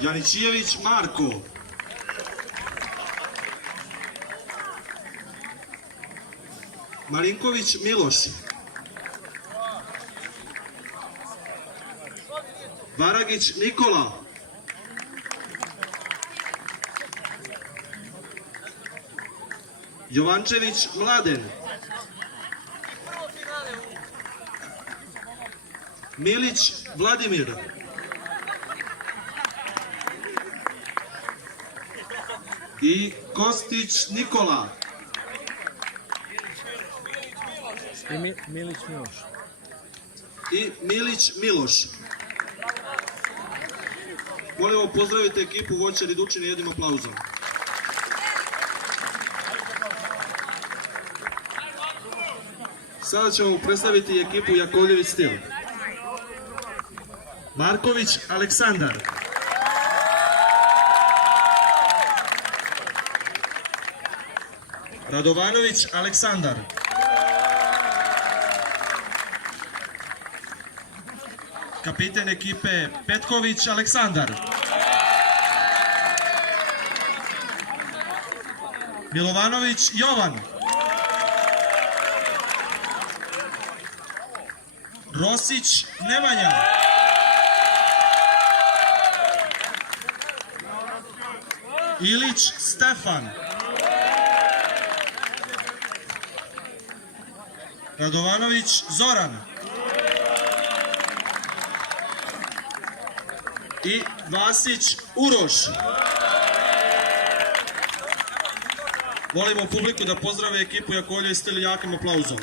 Janićijević Marko. Marinković Miloš. Varagić Nikola. Jovančević Mladen. Milić Vladimir. I Kostić Nikola. Milić Miloš. I Milić Miloš. Molimo pozdravite ekipu Voćari Dučine jednim aplauzom. Sada ćemo predstaviti ekipu Jakovljević stil. Marković Aleksandar. Radovanović Aleksandar. Kapiten ekipe Petković Aleksandar. Milovanović Jovan. Rosić Nemanja. Ilić Stefan. Radovanović Zoran. I Vasić Uroš. Molimo publiku da pozdrave ekipu Jakovljević stil jakim aplauzom.